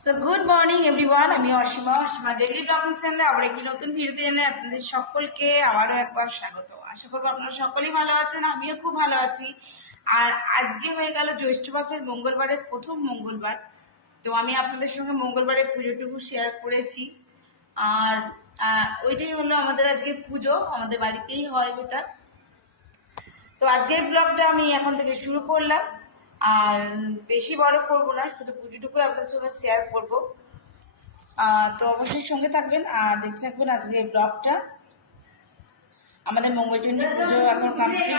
So good morning everyone আমি Asima Asima daily blogging চ্যানেলে আবার একটি নতুন ভিডিওতে এনে আপনাদের সকলকে আবারও একবার স্বাগত। আশা করব আপনারা সকলেই ভালো আছেন, আমিও খুব ভালো আছি। আর আজকে হয়ে গেল জ্যৈষ্ঠ মাসের মঙ্গলবারের প্রথম মঙ্গলবার। তো আমি আপনাদের সঙ্গে মঙ্গলবারের পুজোটুকু শেয়ার করেছি। আর ওইটাই হলো আমাদের আজকে পুজো, আমাদের বাড়িতেই হয় সেটা। তো আজকের ব্লগটা আমি এখন থেকে শুরু করলাম। আর বেশি বড় করব না, শুধু পুজোটুকু আপনাদের সঙ্গে শেয়ার করব। তো অবশ্যই সঙ্গে থাকবেন আর দেখতে থাকবেন আজকের ব্লগটা আমাদের মঙ্গলচন্ডী পুজো এখন কমপ্লিট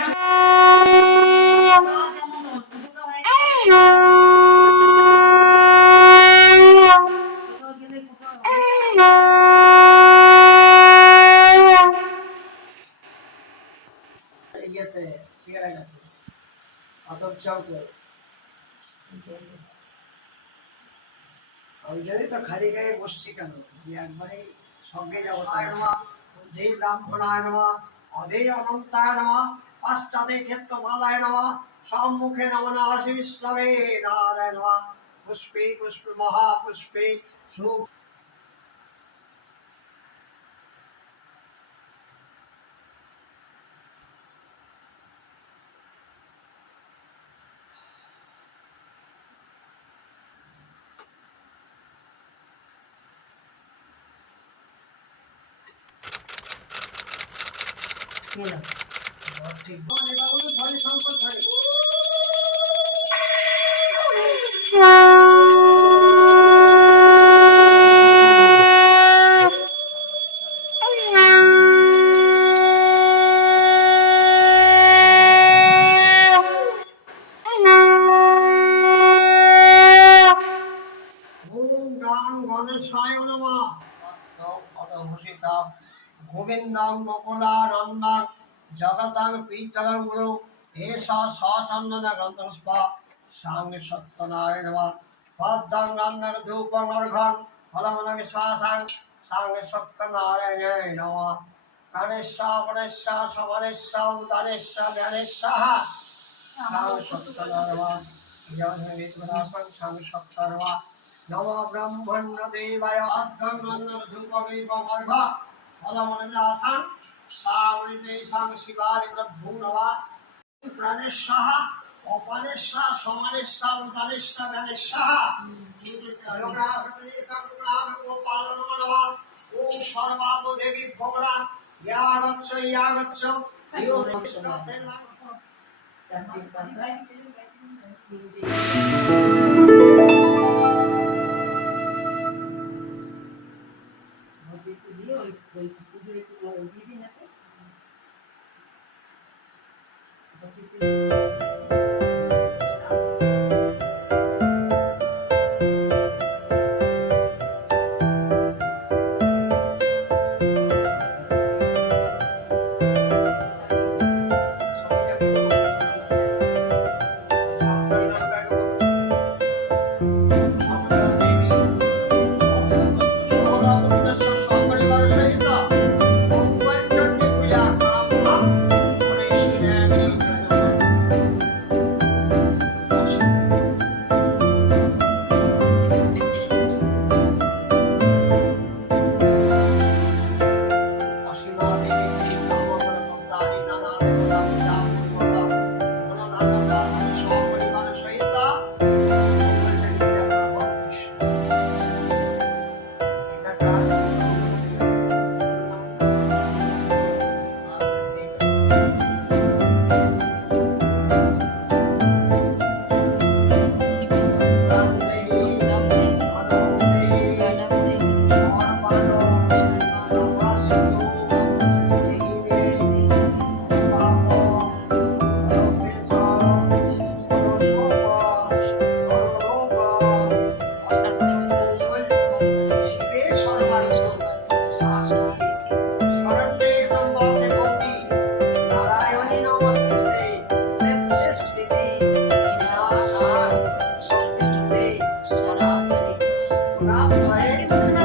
ইয়েতে পেয়ারা চৌকে ওই জন্যই তো খালি গায়ে বসছি কেন? যে একবারেই সঙ্গে যাব যেই ব্রাহ্মণায় নমা অধেয় অনন্তায় পাশ্চাতে ক্ষেত্র মালায় নমা সম্মুখে নম নাসি বিষ্ণবে নারায়ণ পুষ্পে পুষ্পে মহাপুষ্পে সু ঠিক বলে বাবু ধরে সংকট ধরে ওম গোবিন্দং মকলানন্দং জগতং পীতরং গুরু এষা সচন্দন গ্রন্থস্প সাঙ্গে সত্যনারায় নমঃ পদ্মং গঙ্গর ধূপং অর্ঘং ফলমনং শ্বাসাং সাঙ্গে সত্যনারায়ণায় নমঃ গণেশা গণেশা, সমরেশা উদানেশা জ্ঞানেশা, সাঙ্গে সত্যনারায়ণ সাঙ্গে সত্যনারায়ণ নম ব্রহ্মণ্য দেবায়। অধ্যঙ্গন্ন ধূপদীপমর্ঘ ফলমনাসান সাবরিতে সাং শিবারি প্রভু নবা প্রাণেশ্বহ অপানেশ্বহ সমানেশ্বহ উদানেশ্বহ জ্ঞানেশ্বহ ওম সর্বাব দেবী ভোগলা ইয়াগচ্ছ ইয়াগচ্ছ দিয়ে ওই ওই সুযোগ একটু দিয়ে দিন না তো Olha,